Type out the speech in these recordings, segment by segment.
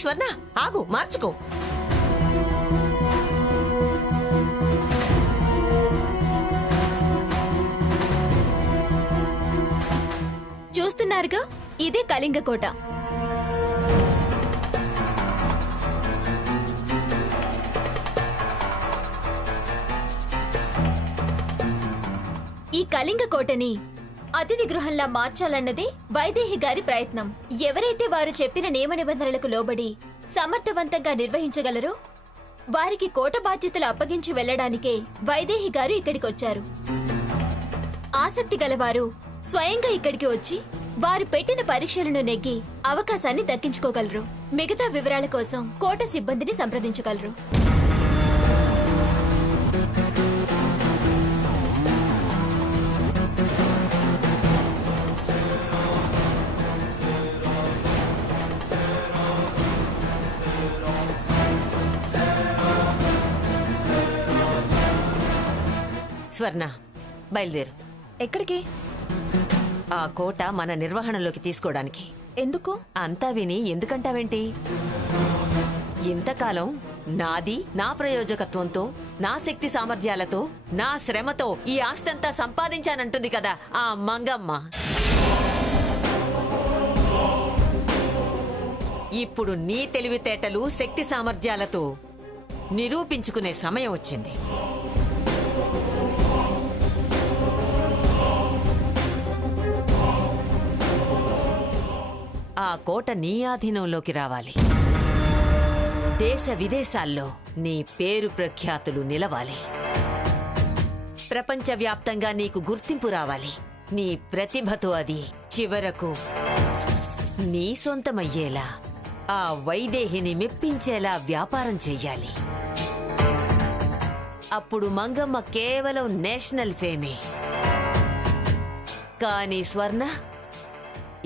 స్వర్ణ ఆగు, మార్చుకో. చూస్తున్నారుగా, ఇదే కళింగ కోట. ఈ కళింగ కోటని అతిథి గృహంలా మార్చాలన్నదే వైదేహి గారి ప్రయత్నం. ఎవరైతే వారు చెప్పిన నియమ నిబంధనలకు లోబడి సమర్థవంతంగా నిర్వహించగలరో వారికి కోట బాధ్యతలు అప్పగించి వెళ్లడానికే వైదేహి గారు ఇక్కడికొచ్చారు. ఆసక్తి గలవారు స్వయంగా ఇక్కడికి వచ్చి వారు పెట్టిన పరీక్షలను నెగ్గి అవకాశాన్ని దక్కించుకోగలరు. మిగతా వివరాల కోసం కోట సిబ్బందిని సంప్రదించగలరు. స్వర్ణ, బయలుదేరు. ఎక్కడికి? ఆ కోట మన నిర్వహణలోకి తీసుకోవడానికి. ఎందుకు? అంతా విని ఎందుకంటావేంటి? ఇంతకాలం నాది, నా ప్రయోజకత్వంతో, నా శక్తి సామర్థ్యాలతో, నా శ్రమతో ఈ ఆస్తంతా సంపాదించానంటుంది కదా ఆ మంగమ్మ. ఇప్పుడు నీ తెలివితేటలు, శక్తి సామర్థ్యాలతో నిరూపించుకునే సమయం వచ్చింది. ఆ కోట నీ ఆధీనంలోకి రావాలి. దేశ విదేశాల్లో నీ పేరు ప్రఖ్యాతులు నిలవాలి. ప్రపంచవ్యాప్తంగా నీకు గుర్తింపు రావాలి. నీ ప్రతిభతో అది చివరకు నీ సొంతమయ్యేలా, ఆ వైదేహిని మెప్పించేలా వ్యాపారం చెయ్యాలి. అప్పుడు మంగమ్మ కేవలం నేషనల్ ఫేమే. కానీ స్వర్ణ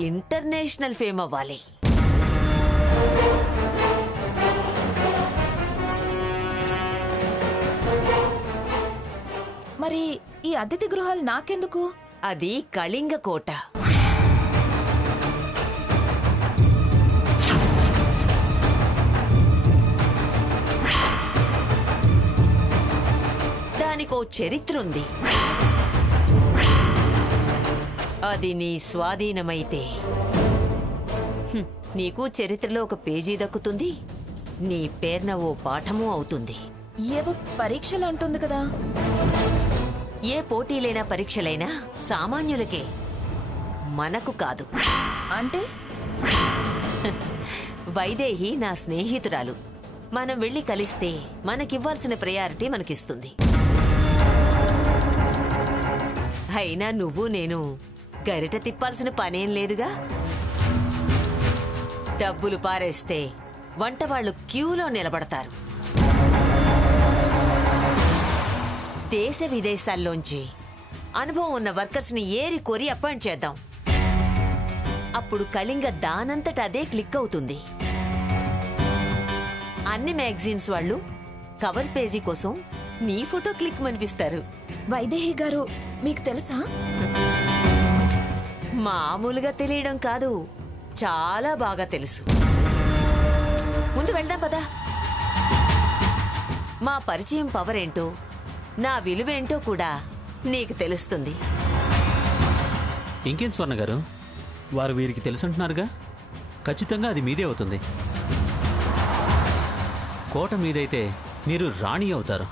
ఇంటర్నేషనల్ ఫేమ్ అవ్వాలి. మరి ఈ అతిథి గృహాలు నాకెందుకు? అది కళింగ కోట. దానికో చరిత్ర ఉంది. అది నీ స్వాధీనమైతే నీకు చరిత్రలో ఒక పేజీ దక్కుతుంది. నీ పేర్న ఓ పాఠము అవుతుంది. ఏవో పరీక్షలు అంటుంది కదా. ఏ పోటీలైనా పరీక్షలైనా సామాన్యులకే, మనకు కాదు. అంటే వైదేహి నా స్నేహితురాలు. మనం వెళ్లి కలిస్తే మనకివ్వాల్సిన ప్రయారిటీ మనకిస్తుంది. అయినా నువ్వు నేను గరిట తిప్పాల్సిన పనేం లేదుగా. డబ్బులు పారేస్తే వంటవాళ్లు క్యూలో నిలబడతారు. దేశ విదేశాల్లోంచి అనుభవం ఉన్న వర్కర్స్ ని ఏరి కోరి అపాయింట్ చేద్దాం. అప్పుడు కళింగ దానంతట అదే క్లిక్ అవుతుంది. అన్ని మ్యాగజైన్స్ వాళ్ళు కవర్ పేజీ కోసం నీ ఫోటో క్లిక్ మనిపిస్తారు. వైదేహి గారు మీకు తెలుసా? మామూలుగా తెలియడం కాదు, చాలా బాగా తెలుసు. ముందు వెళ్దాం పదా. మా పరిచయం పవర్ ఏంటో, నా విలువేంటో కూడా నీకు తెలుస్తుంది. ఇంకేం స్వర్ణ గారు, వారు వీరికి తెలుసుంటున్నారుగా. ఖచ్చితంగా అది మీదే అవుతుంది. కోట మీదైతే మీరు రాణి అవుతారు.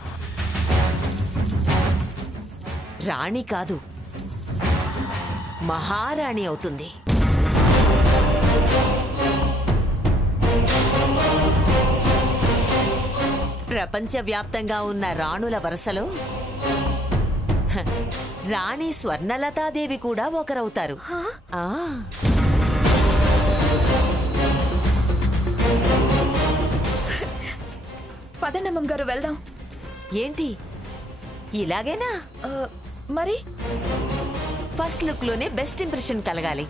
రాణి కాదు, మహారాణి అవుతుంది. ప్రపంచవ్యాప్తంగా ఉన్న రాణుల వరుసలో రాణి స్వర్ణలతాదేవి కూడా ఒకరవుతారు. పదండమ్మ గారు వెళ్దాం. ఏంటి ఇలాగేనా? మరి ఫస్ట్ లుక్ లోనే బెస్ట్ ఇంప్రెషన్ కలగాలి.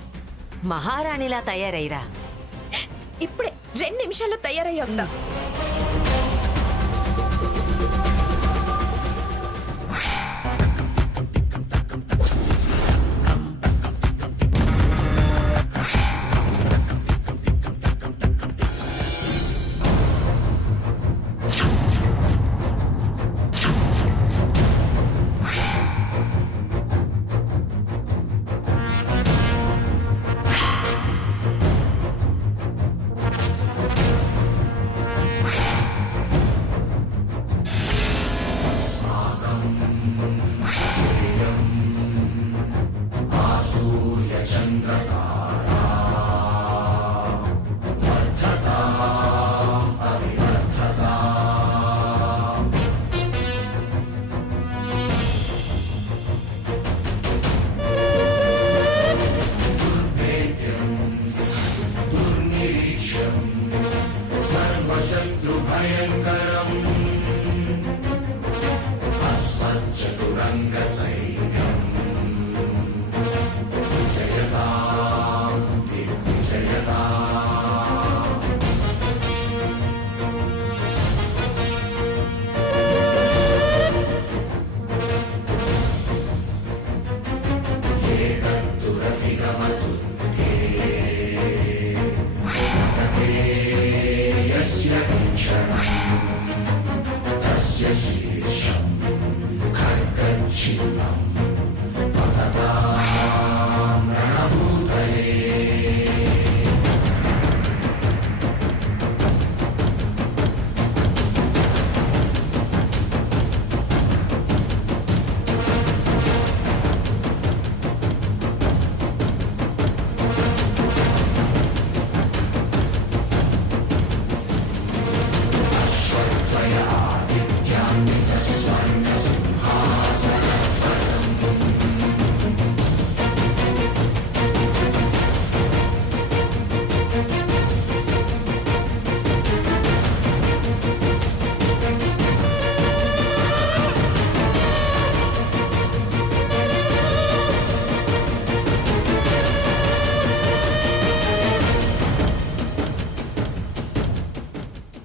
మహారాణిలా తయారైరా. ఇప్పుడే 2 నిమిషాల్లో తయారయ్యి వస్తా.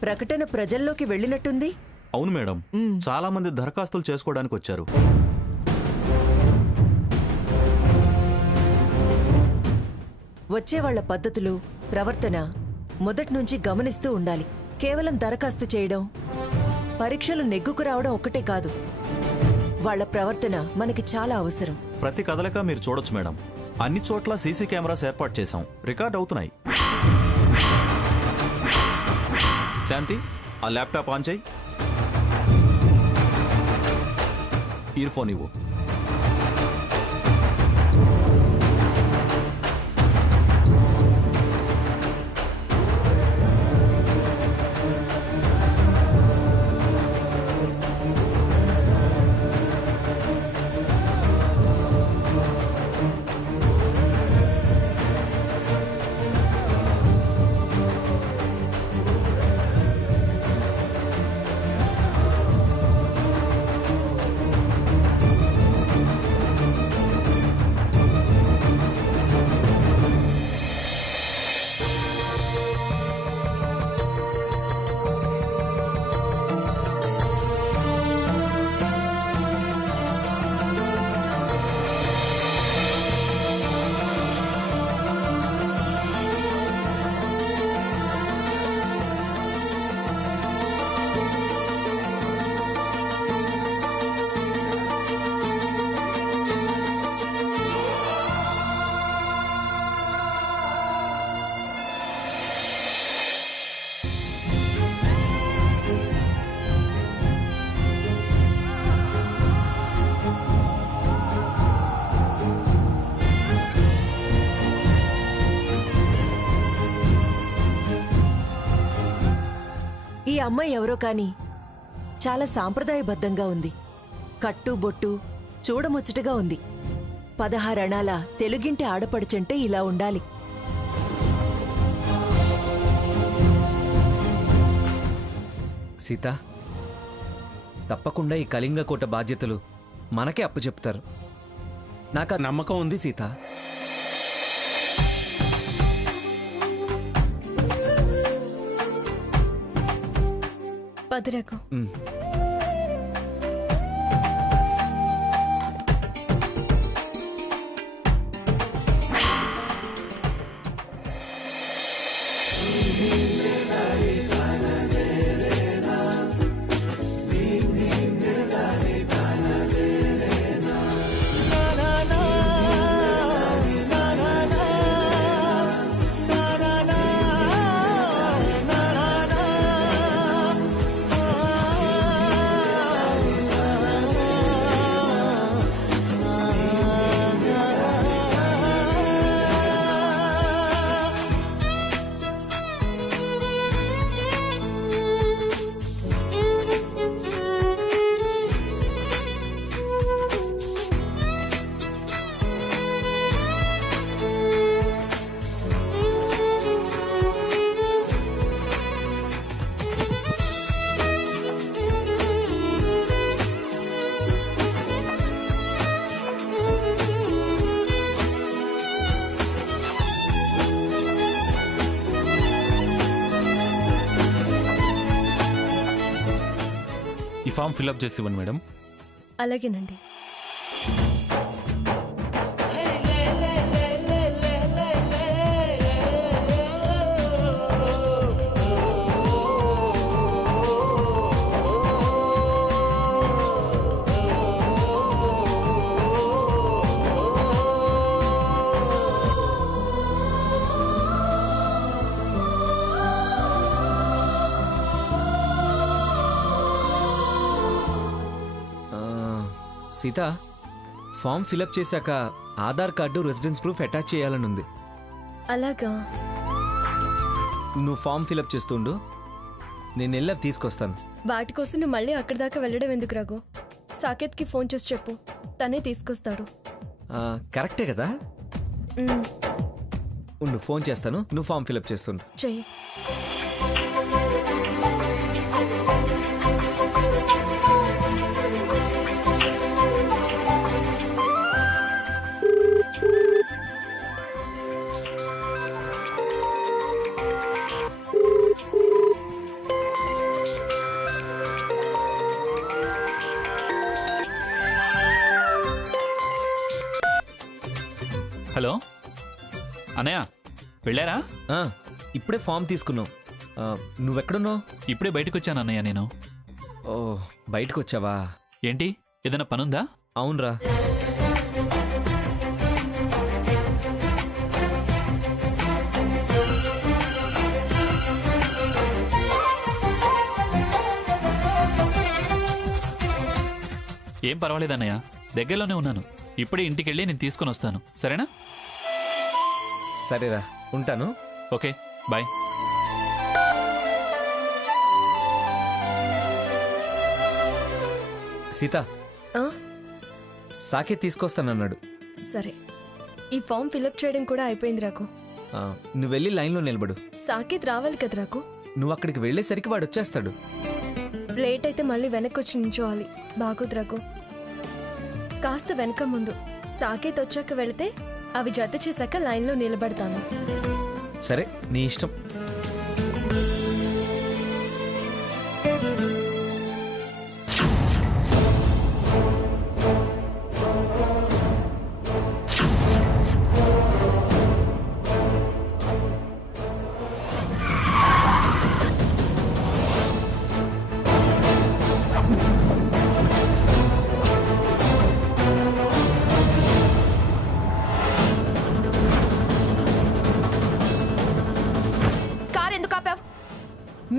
ప్రకటన ప్రజల్లోకి వెళ్ళినట్టుంది. అవును మేడం, చాలా మంది దరఖాస్తులు చేసుకోవడానికి వచ్చారు. వచ్చేవాళ్ల పద్ధతులు, ప్రవర్తన మొదట్నుంచి గమనిస్తూ ఉండాలి. కేవలం దరఖాస్తు చేయడం, పరీక్షలు నెగ్గుకు రావడం ఒక్కటే కాదు. వాళ్ల ప్రవర్తన మనకి చాలా అవసరం. ప్రతి కదలిక మీరు చూడొచ్చు మేడం. అన్ని చోట్ల సీసీ కెమెరాస్ ఏర్పాటు చేశాం, రికార్డ్ అవుతున్నాయి. శాంతి, ఆ ల్యాప్టాప్ ఆన్ చేయి. ఇయర్ ఫోన్ ఇవ్వు. ఈ అమ్మాయి ఎవరో కాని చాలా సాంప్రదాయబద్ధంగా ఉంది. కట్టు బొట్టు చూడముచ్చటగా ఉంది. 16 అణాల తెలుగింటి ఆడపడుచంటే ఇలా ఉండాలి. సీత, తప్పకుండా ఈ కళింగకోట బాధ్యతలు మనకే అప్పచెప్తారు. నాకు ఆ నమ్మకం ఉంది సీత. పదరకు ఫామ్ ఫిల్అప్ చేసి ఇవ్వండి మేడం. అలాగేనండి. సీత, ఫామ్ ఫిలప్ చేశాక Aadhaar card, residence proof attach చేయాలని ఉంది. అలాగా? నువ్వు ఫామ్ ఫిలప్ చేస్తుండు, నేను వెళ్ళి తీసుకొస్తాను. వాటి కోసం నువ్వు మళ్ళీ అక్కడి దాకా వెళ్ళడం ఎందుకు రఘు? సాకేత్కి ఫోన్ చేసి చెప్పు, తనే తీసుకొస్తాడు. కరెక్టే కదా? ఉండు, ఫోన్ చేస్తాను, నువ్వు ఫామ్ ఫిలప్ చేస్తుండు. చెయ్యి. హలో అన్నయ్య, వెళ్ళారా? ఇప్పుడే ఫామ్ తీసుకున్నావు. నువ్వెక్కడున్నావు? ఇప్పుడే బయటకు వచ్చాను అన్నయ్య నేను. ఓ, బయటకు వచ్చావా? ఏంటి, ఏదైనా పనుందా? అవునరా. ఏం పర్వాలేదు అన్నయ్య, దగ్గరలోనే ఉన్నాను. ఇప్పుడే ఇంటికి వెళ్ళి నేను తీసుకొని వస్తాను, సరేనా? సరేరా, ఉంటాను. Okay, bye. సీత, సాకే తీసుకొస్తానన్నాడు. సరే, ఈ ఫామ్ ఫిలప్ చేయడం కూడా అయిపోయింది రాకు. నువ్వు వెళ్ళి లైన్లో నిలబడు. సాకేత్ రావాలి కదా రాకు? నువ్వు అక్కడికి వెళ్ళేసరికి వాడు వచ్చేస్తాడు. లేట్ అయితే మళ్ళీ వెనక్కి వచ్చి నించోవాలి, బాగోదు రాకు. కాస్త వెనక ముందు సాకేత్ వచ్చాక వెళితే అవి జత చేశాక లైన్లో నిలబడతాను. సరే, నీ ఇష్టం.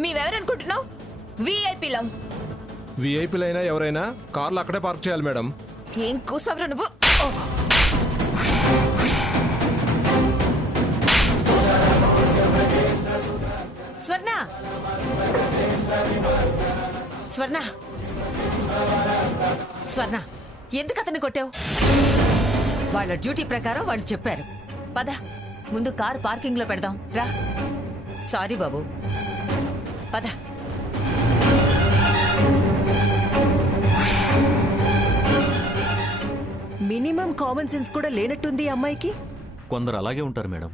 మేమెవరనుకుంటున్నావు? వీఐపీలం. వీఐపీలైనా ఎవరైనా కార్లు అక్కడే పార్క్ చేయాలి మేడం. ఏం కూసవరా నువ్వు? స్వర్ణ, స్వర్ణ, స్వర్ణ, ఎందుకు అతన్ని కొట్టావు? వాళ్ళ డ్యూటీ ప్రకారం వాళ్ళు చెప్పారు. పద, ముందు కారు పార్కింగ్ లో పెడదాం రా. సారీ బాబు, పద. మినిమం కామన్ సెన్స్ కూడా లేనట్టుంది ఈ అమ్మాయికి. కొందరు అలాగే ఉంటారు మేడం.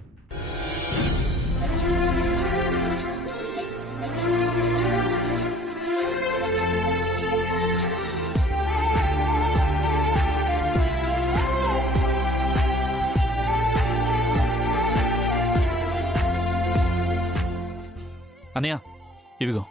అన్నయ్య, ఇవిగో.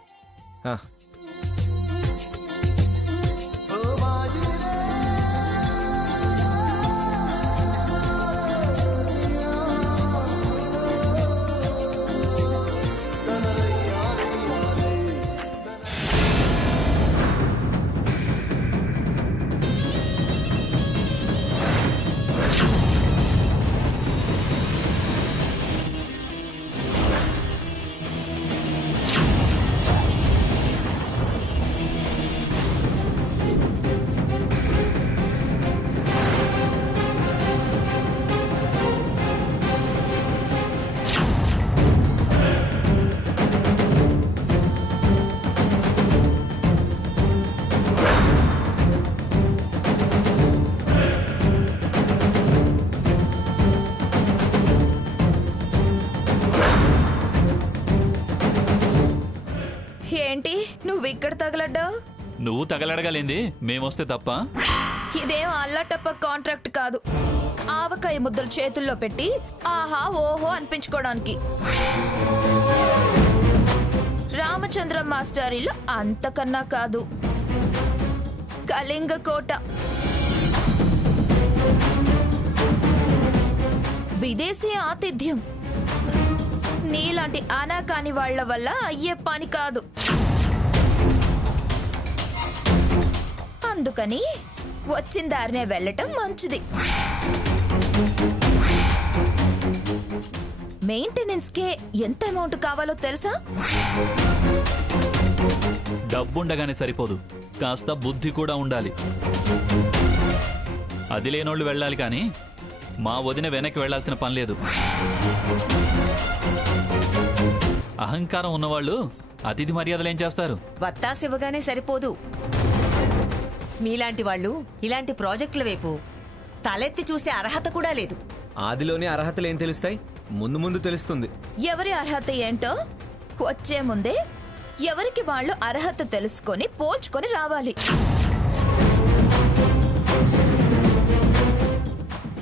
ఏంటి నువ్వు ఇక్కడ తగలడ్డావు? నువ్వు తగలడగలేంది మేమొస్తే తప్ప. ఇదేం అల్లాటప్ప కాంట్రాక్ట్ కాదు, ఆవకాయ ముద్దలు చేతుల్లో పెట్టి ఆహా ఓహో అనిపించుకోవడానికి. రామచంద్ర మాస్టర్ ఇల్లు అంతకన్నా కాదు, కళింగ కోట. విదేశీ ఆతిథ్యం నీలాంటి అనాకాని వాళ్ల వల్ల అయ్యే పని కాదు. అందుకని వచ్చిన దారినే వెళ్ళటం మంచిది. మెయింటెనెన్స్ కే ఎంత అమౌంట్ కావాలో తెలుసా? డబ్బుండగానే సరిపోదు, కాస్త బుద్ధి కూడా ఉండాలి. అది లేనోళ్ళు వెళ్ళాలి కానీ మా వదిన వెనక్కి వెళ్లాల్సిన పని లేదు. అహంకారం ఉన్నవాళ్ళు అతిథి మర్యాదలేం చేస్తారు? వత్తాసివ్వగానే సరిపోదు. మీలాంటి వాళ్ళు ఇలాంటి ప్రాజెక్టుల వైపు తలెత్తి చూసే అర్హత కూడా లేదు. ఆదిలోనే అర్హతలు ఏం తెలుస్తాయి, ముందు ముందు తెలుస్తుంది. ఎవరి అర్హత ఏంటో వచ్చే ముందే ఎవరికి వాళ్ళు అర్హత తెలుసుకొని పోల్చుకొని రావాలి.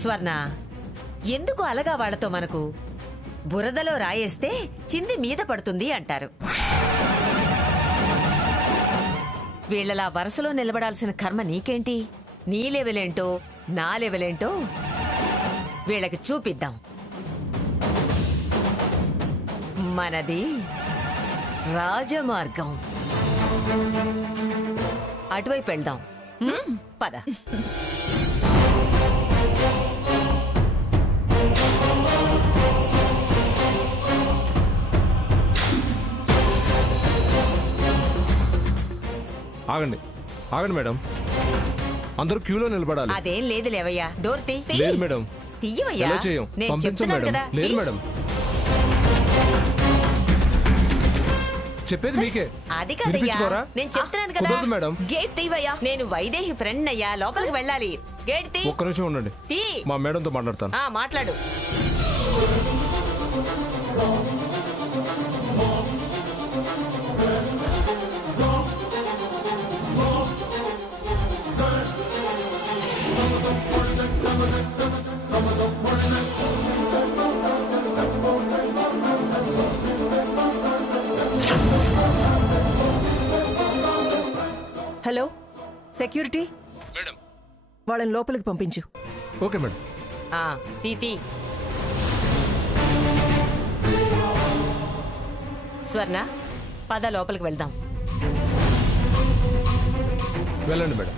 స్వర్ణ, ఎందుకు అలగా వాళ్లతో మనకు? బురదలో రాయేస్తే చింది మీద పడుతుంది అంటారు. వీళ్ళలా వరుసలో నిలబడాల్సిన కర్మ నీకేంటి? నీ లెవెలేంటో నా లెవెలేంటో వీళ్ళకి చూపిద్దాం. మనది రాజమార్గం. అటువైపు వెళ్దాం. పద. ఆగండి ఆగండి మేడం, అందరూ క్యూలో నిలబడాలి. అదేం లేదు లేవయ్యా, డోర్ తీ. లేదు మేడం, తీయవయ్యా, ఎలా చేయం? నేను పంపించు చెప్తున్నాను మేడం. కదా. లేదు తీ. మేడం, చెప్పేది మీకే. అది కదయ్యా, వినిపించుకోరా? నేను చెప్తున్నాను కదా. కుదరదు మేడం. గేట్ తీవయ్యా. నేను వైదేహి ఫ్రెండ్ అయ్యా, లోపలికి వెళ్ళాలి. గేట్ తీ. ఒక్క నిమిషం ఉండండి, తీ. మా మేడంతో మాట్లాడతాను. మాట్లాడు. హలో సెక్యూరిటీ, మేడం వాళ్ళని లోపలికి పంపించు. Okay madam. తీ. స్వర్ణ, పద లోపలికి వెళ్దాం. వెళ్ళండి మేడం.